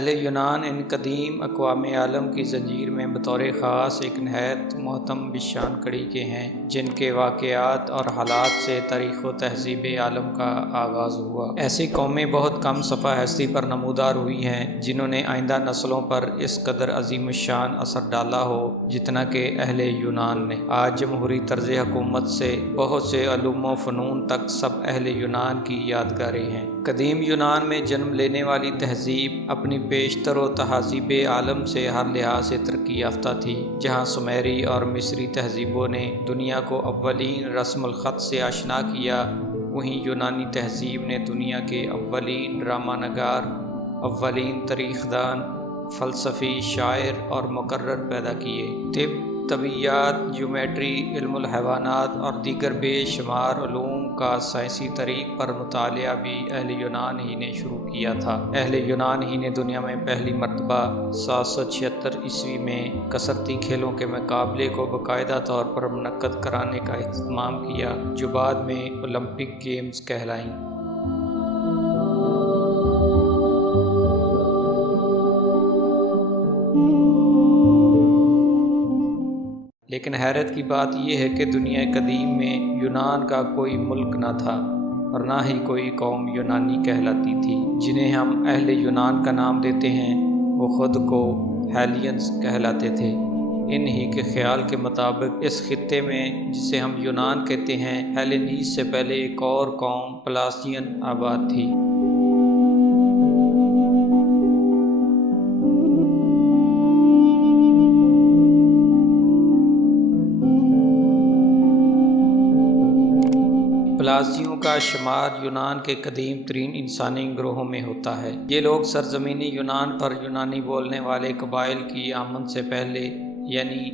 اہل یونان ان قدیم اقوام عالم کی زنجیر میں بطور خاص ایک نہایت محتم بشان کڑی کے ہیں، جن کے واقعات اور حالات سے تاریخ و تہذیب عالم کا آغاز ہوا۔ ایسی قومیں بہت کم صفحہ ہستی پر نمودار ہوئی ہیں جنہوں نے آئندہ نسلوں پر اس قدر عظیم الشان اثر ڈالا ہو جتنا کہ اہل یونان نے۔ آج جمہوری طرز حکومت سے بہت سے علوم و فنون تک سب اہل یونان کی یادگاریں ہیں۔ قدیم یونان میں جنم لینے والی تہذیب اپنی بیشتر و تہذیب عالم سے ہر لحاظ سے ترقی یافتہ تھی۔ جہاں سومیری اور مصری تہذیبوں نے دنیا کو اولین رسم الخط سے آشنا کیا، وہیں یونانی تہذیب نے دنیا کے اولین ڈرامہ نگار، اولین تاریخ دان، فلسفی، شاعر اور مقرر پیدا کیے۔ طب، طبیعیات، جیومیٹری، علم الحیوانات اور دیگر بے شمار علوم کا سائنسی طریق پر مطالعہ بھی اہل یونان ہی نے شروع کیا تھا۔ اہل یونان ہی نے دنیا میں پہلی مرتبہ 776 عیسوی میں کثرتی کھیلوں کے مقابلے کو باقاعدہ طور پر منعقد کرانے کا اہتمام کیا، جو بعد میں اولمپک گیمز کہلائیں۔ لیکن حیرت کی بات یہ ہے کہ دنیا قدیم میں یونان کا کوئی ملک نہ تھا اور نہ ہی کوئی قوم یونانی کہلاتی تھی۔ جنہیں ہم اہل یونان کا نام دیتے ہیں وہ خود کو ہیلینز کہلاتے تھے۔ ان ہی کے خیال کے مطابق اس خطے میں جسے ہم یونان کہتے ہیں، ہیلینیز سے پہلے ایک اور قوم پلاسین آباد تھی۔ پلاسیوں کا شمار یونان کے قدیم ترین انسانی گروہوں میں ہوتا ہے۔ یہ لوگ سرزمینی یونان پر یونانی بولنے والے قبائل کی آمد سے پہلے یعنی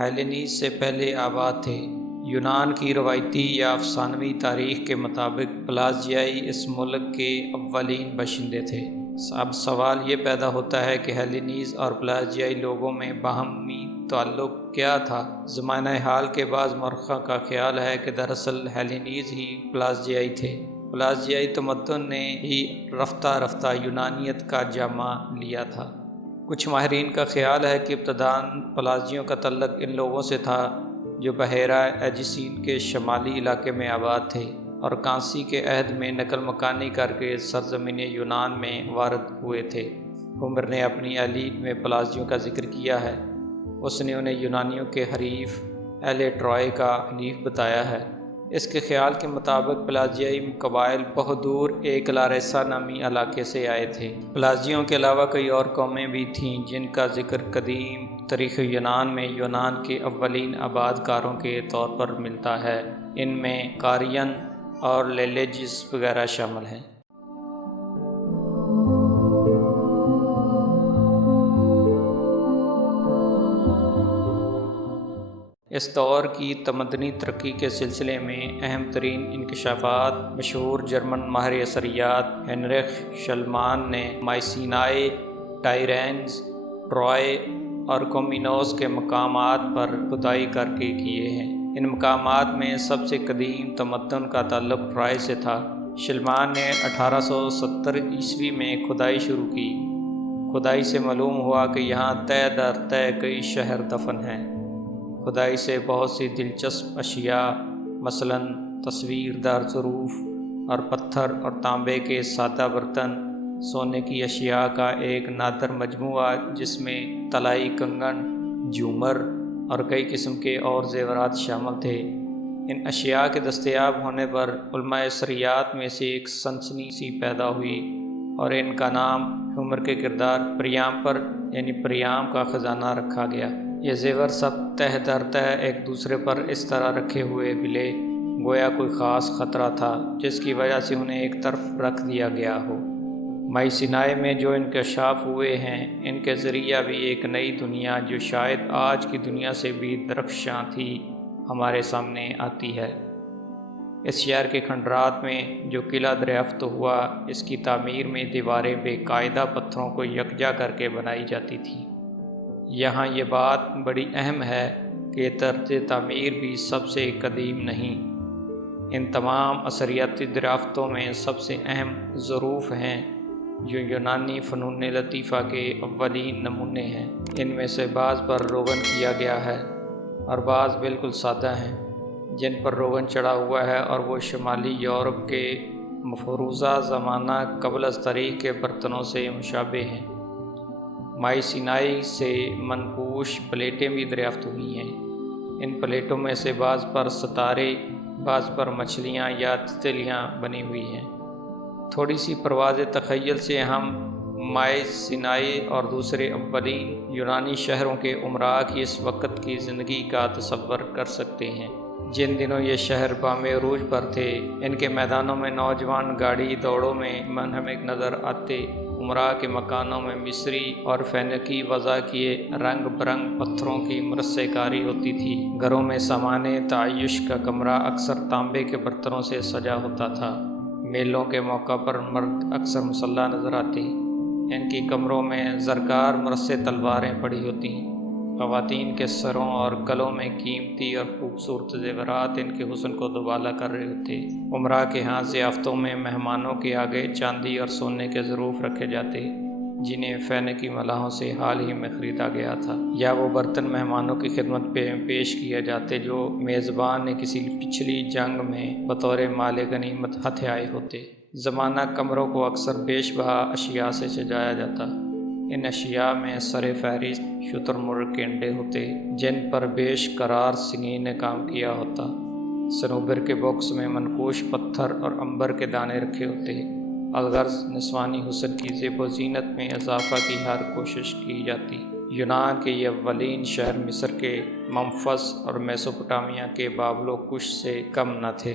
ہیلینیز سے پہلے آباد تھے۔ یونان کی روایتی یا افسانوی تاریخ کے مطابق پلاسیائی اس ملک کے اولین باشندے تھے۔ اب سوال یہ پیدا ہوتا ہے کہ ہیلینیز اور پلاسیائی لوگوں میں باہمی تعلق کیا تھا؟ زمانہ حال کے بعض مورخوں کا خیال ہے کہ دراصل ہیلینیز ہی پلاسیائی تھے۔ پلاسیائی تمدن نے ہی رفتہ رفتہ یونانیت کا جامہ لیا تھا۔ کچھ ماہرین کا خیال ہے کہ ابتداً پلاسیوں کا تعلق ان لوگوں سے تھا جو بحیرہ ایجیسین کے شمالی علاقے میں آباد تھے اور کانسی کے عہد میں نقل مکانی کر کے سرزمین یونان میں وارد ہوئے تھے۔ ہومر نے اپنی الیل میں پلاسیوں کا ذکر کیا ہے۔ اس نے انہیں یونانیوں کے حریف اہل ٹروائے کا حلیف بتایا ہے۔ اس کے خیال کے مطابق پلاسیائی قبائل بہت دور ایک لاریسا نامی علاقے سے آئے تھے۔ پلاسیوں کے علاوہ کئی اور قومیں بھی تھیں جن کا ذکر قدیم تاریخ یونان میں یونان کے اولین آباد کاروں کے طور پر ملتا ہے۔ ان میں کارین اور لیلیجز وغیرہ شامل ہیں۔ اس دور کی تمدنی ترقی کے سلسلے میں اہم ترین انکشافات مشہور جرمن ماہر اثریات ہینریخ شلمان نے مائسینائے، ٹائرینز، ٹروائے اور کومینوس کے مقامات پر کھدائی کر کے کیے ہیں۔ ان مقامات میں سب سے قدیم تمدن کا تعلق ٹرائے سے تھا۔ شلمان نے 1870 عیسوی میں کھدائی شروع کی۔ کھدائی سے معلوم ہوا کہ یہاں تہ در تہ کئی شہر دفن ہیں۔ کھدائی سے بہت سی دلچسپ اشیاء مثلاً تصویر دار ظروف اور پتھر اور تانبے کے سادہ برتن، سونے کی اشیاء کا ایک نادر مجموعہ جس میں طلائی کنگن، جھومر اور کئی قسم کے اور زیورات شامل تھے۔ ان اشیاء کے دستیاب ہونے پر علماء اثریات میں سے ایک سنسنی سی پیدا ہوئی اور ان کا نام ہومر کے کردار پریام پر یعنی پریام کا خزانہ رکھا گیا۔ یہ زیور سب تہ در تہ ایک دوسرے پر اس طرح رکھے ہوئے ملے گویا کوئی خاص خطرہ تھا جس کی وجہ سے انہیں ایک طرف رکھ دیا گیا ہو۔ مائسینائے میں جو انکشاف ہوئے ہیں ان کے ذریعہ بھی ایک نئی دنیا جو شاید آج کی دنیا سے بھی درخشاں تھی ہمارے سامنے آتی ہے۔ اس شہر کے کھنڈرات میں جو قلعہ دریافت ہوا، اس کی تعمیر میں دیواریں بے قاعدہ پتھروں کو یکجا کر کے بنائی جاتی تھیں۔ یہاں یہ بات بڑی اہم ہے کہ طرز تعمیر بھی سب سے قدیم نہیں۔ ان تمام اثریاتی دریافتوں میں سب سے اہم ظروف ہیں جو یونانی فنون لطیفہ کے اولین نمونے ہیں۔ ان میں سے بعض پر روغن کیا گیا ہے اور بعض بالکل سادہ ہیں جن پر روغن چڑھا ہوا ہے، اور وہ شمالی یورپ کے مفروضہ زمانہ قبل از تاریخ کے برتنوں سے مشابہ ہیں۔ مائی سینائی سے منقوش پلیٹیں بھی دریافت ہوئی ہیں۔ ان پلیٹوں میں سے بعض پر ستارے، بعض پر مچھلیاں یا تتلیاں بنی ہوئی ہیں۔ تھوڑی سی پرواز تخیل سے ہم مائی سینائی اور دوسرے اولین یونانی شہروں کے عمراء کی اس وقت کی زندگی کا تصور کر سکتے ہیں جن دنوں یہ شہر بام عروج پر تھے۔ ان کے میدانوں میں نوجوان گاڑی دوڑوں میں منہمک نظر آتے، عمراء کے مکانوں میں مصری اور فینیقی وضع کیے رنگ برنگ پتھروں کی مرصع کاری ہوتی تھی۔ گھروں میں سامان تعیش کا کمرہ اکثر تانبے کے برتنوں سے سجا ہوتا تھا۔ میلوں کے موقع پر مرد اکثر مسلح نظر آتے۔ ان کی کمروں میں زرکار مرصع تلواریں پڑی ہوتی۔ خواتین کے سروں اور گلوں میں قیمتی اور خوبصورت زیورات ان کے حسن کو دوبالا کر رہے ہوتے۔ عمراء کے ہاں ضیافتوں میں مہمانوں کے آگے چاندی اور سونے کے ظروف رکھے جاتے جنہیں فینیقی ملاحوں سے حال ہی میں خریدا گیا تھا، یا وہ برتن مہمانوں کی خدمت پہ پیش کیے جاتے جو میزبان نے کسی پچھلی جنگ میں بطور مال غنیمت ہتھے آئے ہوتے۔ زمانہ کمروں کو اکثر بیش بہا اشیاء سے سجایا جاتا۔ ان اشیاء میں سر فہرست شتر مرغ کے انڈے ہوتے جن پر بیش قرار سنگین نے کام کیا ہوتا۔ صنوبر کے باکس میں منقوش پتھر اور عنبر کے دانے رکھے ہوتے۔ الغرض نسوانی حسن کی زیب و زینت میں اضافہ کی ہر کوشش کی جاتی۔ یونان کے یہ اولین شہر مصر کے منفس اور میسوپوٹامیہ کے بابل و کش سے کم نہ تھے۔